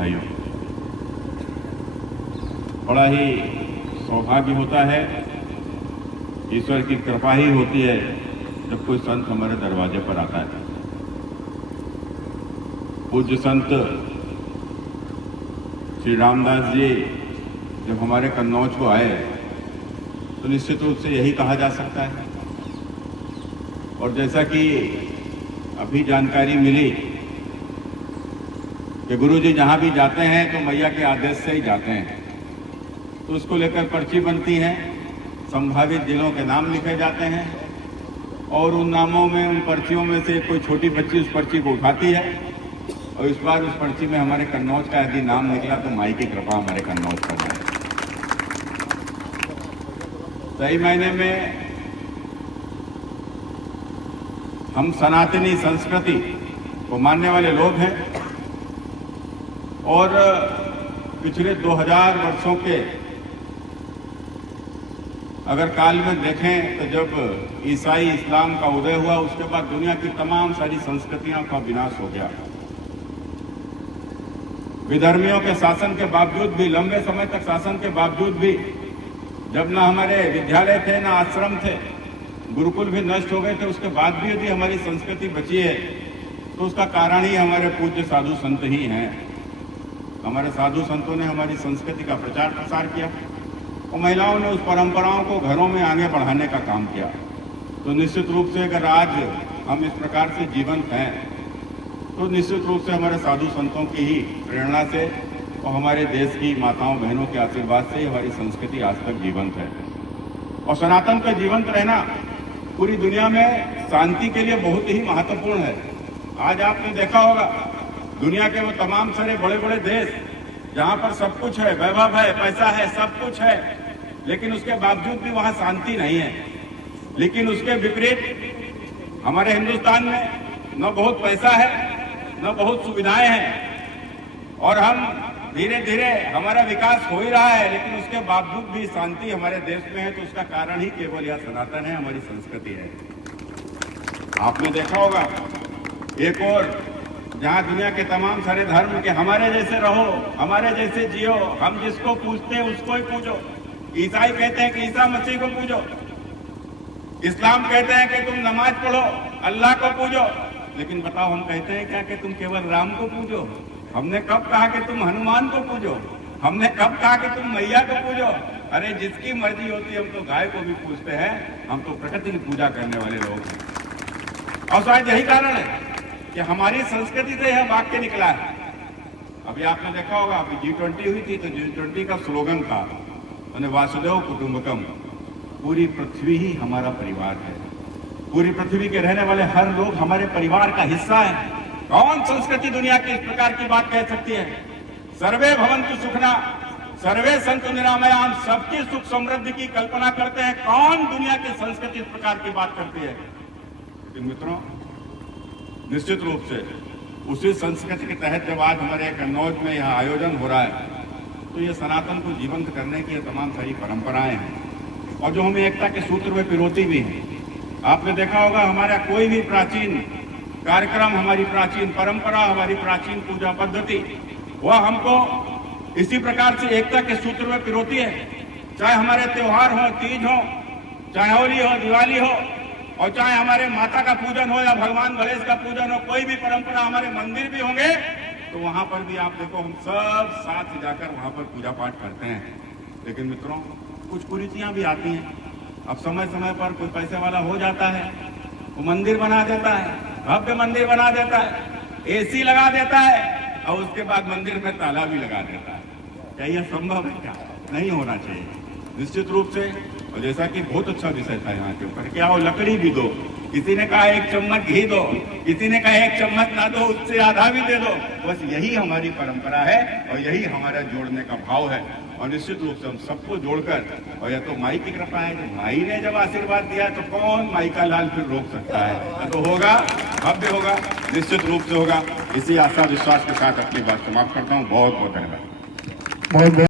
भाइयों, बड़ा ही सौभाग्य होता है, ईश्वर की कृपा ही होती है जब कोई संत हमारे दरवाजे पर आता है। पूज्य संत श्री रामदास जी जब हमारे कन्नौज को आए तो निश्चित रूप से यही कहा जा सकता है। और जैसा कि अभी जानकारी मिली कि गुरुजी जहां भी जाते हैं तो मैया के आदेश से ही जाते हैं, तो उसको लेकर पर्ची बनती है, संभावित जिलों के नाम लिखे जाते हैं और उन नामों में, उन पर्चियों में से कोई छोटी बच्ची उस पर्ची को उठाती है और इस बार उस पर्ची में हमारे कन्नौज का यदि नाम निकला तो माई की कृपा हमारे कन्नौज पर है। सही मायने में हम सनातनी संस्कृति को मानने वाले लोग हैं और पिछले 2000 वर्षों के अगर काल में देखें तो जब ईसाई इस्लाम का उदय हुआ उसके बाद दुनिया की तमाम सारी संस्कृतियों का विनाश हो गया। विधर्मियों के शासन के बावजूद भी, लंबे समय तक शासन के बावजूद भी, जब ना हमारे विद्यालय थे ना आश्रम थे, गुरुकुल भी नष्ट हो गए थे, उसके बाद भी यदि हमारी संस्कृति बची है तो उसका कारण ही हमारे पूज्य साधु संत ही हैं। हमारे साधु संतों ने हमारी संस्कृति का प्रचार प्रसार किया और महिलाओं ने उस परंपराओं को घरों में आगे बढ़ाने का काम किया। तो निश्चित रूप से अगर आज हम इस प्रकार से जीवंत हैं तो निश्चित रूप से हमारे साधु संतों की ही प्रेरणा से और हमारे देश की माताओं बहनों के आशीर्वाद से हमारी संस्कृति आज तक जीवंत है। और सनातन का जीवंत रहना पूरी दुनिया में शांति के लिए बहुत ही महत्वपूर्ण है। आज आपने देखा होगा दुनिया के वो तमाम सारे बड़े बड़े देश जहां पर सब कुछ है, वैभव है, पैसा है, सब कुछ है, लेकिन उसके बावजूद भी वहां शांति नहीं है। लेकिन उसके विपरीत हमारे हिंदुस्तान में न बहुत पैसा है, न बहुत सुविधाएं हैं और हम धीरे धीरे हमारा विकास हो ही रहा है, लेकिन उसके बावजूद भी शांति हमारे देश में है। तो उसका कारण ही केवल यह सनातन है, हमारी संस्कृति है। आपने देखा होगा एक और जहां दुनिया के तमाम सारे धर्म के हमारे जैसे रहो, हमारे जैसे जियो, हम जिसको पूजते हैं उसको ही पूजो। ईसाई कहते हैं कि ईसा मसीह को पूजो, इस्लाम कहते हैं कि तुम नमाज पढ़ो, अल्लाह को पूजो, लेकिन बताओ हम कहते हैं क्या कि तुम केवल राम को पूजो? हमने कब कहा कि तुम हनुमान को पूजो? हमने कब कहा कि तुम मैया को पूजो? अरे जिसकी मर्जी होती है, हम तो गाय को भी पूजते हैं, हम तो प्रकृति की पूजा करने वाले लोग हैं। और शायद यही कारण है कि हमारी संस्कृति से यह वाक्य निकला है। अभी आपने देखा होगा, अभी G20 हुई थी तो G20 का स्लोगन था वासुदेव कुटुंबकम, पूरी पृथ्वी ही हमारा परिवार है। पूरी पृथ्वी के रहने वाले हर लोग हमारे परिवार का हिस्सा है। कौन संस्कृति दुनिया की इस प्रकार की बात कह सकती है? सर्वे भवन्तु सुखिनः, सर्वे सन्तु निरामयाः, सबकी सुख समृद्धि की कल्पना करते हैं। कौन दुनिया की संस्कृति इस प्रकार की बात करती है? लेकिन मित्रों, निश्चित रूप से उसी संस्कृति के तहत जब आज हमारे कन्नौज में यह आयोजन हो रहा है तो ये सनातन को जीवंत करने की तमाम सारी परंपराएं हैं और जो हमें एकता के सूत्र में पिरोती भी हैं। आपने देखा होगा हमारा कोई भी प्राचीन कार्यक्रम, हमारी प्राचीन परंपरा, हमारी प्राचीन पूजा पद्धति, वह हमको इसी प्रकार से एकता के सूत्र में पिरोती है। चाहे हमारे त्योहार हो, तीज हो, चाहे होली हो, दिवाली हो, और चाहे हमारे माता का पूजन हो या भगवान गणेश का पूजन हो, कोई भी परंपरा, हमारे मंदिर भी होंगे तो वहां पर भी आप देखो हम सब साथ जाकर वहां पर पूजा पाठ करते हैं। लेकिन मित्रों, कुछ कुरीतियां भी आती हैं। अब समय समय पर कोई पैसे वाला हो जाता है, वो मंदिर बना देता है, भव्य मंदिर बना देता है, AC लगा देता है और उसके बाद मंदिर में ताला भी लगा देता है। क्या यह संभव है? क्या नहीं होना चाहिए निश्चित रूप से। और जैसा कि बहुत अच्छा विषय था यहाँ के ऊपर, क्या वो लकड़ी भी दो, किसी ने कहा 1 चम्मच घी दो, किसी ने कहा 1 चम्मच ना दो, उससे आधा भी दे दो। बस यही हमारी परंपरा है और यही हमारा जोड़ने का भाव है। और निश्चित रूप से हम सबको जोड़कर, और यह तो माई की कृपा है, तो माई ने जब आशीर्वाद दिया तो कौन माई का लाल फिर रोक सकता है? तो होगा, भव्य होगा, निश्चित रूप से होगा। इसी आशा विश्वास के साथ अपनी बात समाप्त करता हूँ। बहुत बहुत धन्यवाद।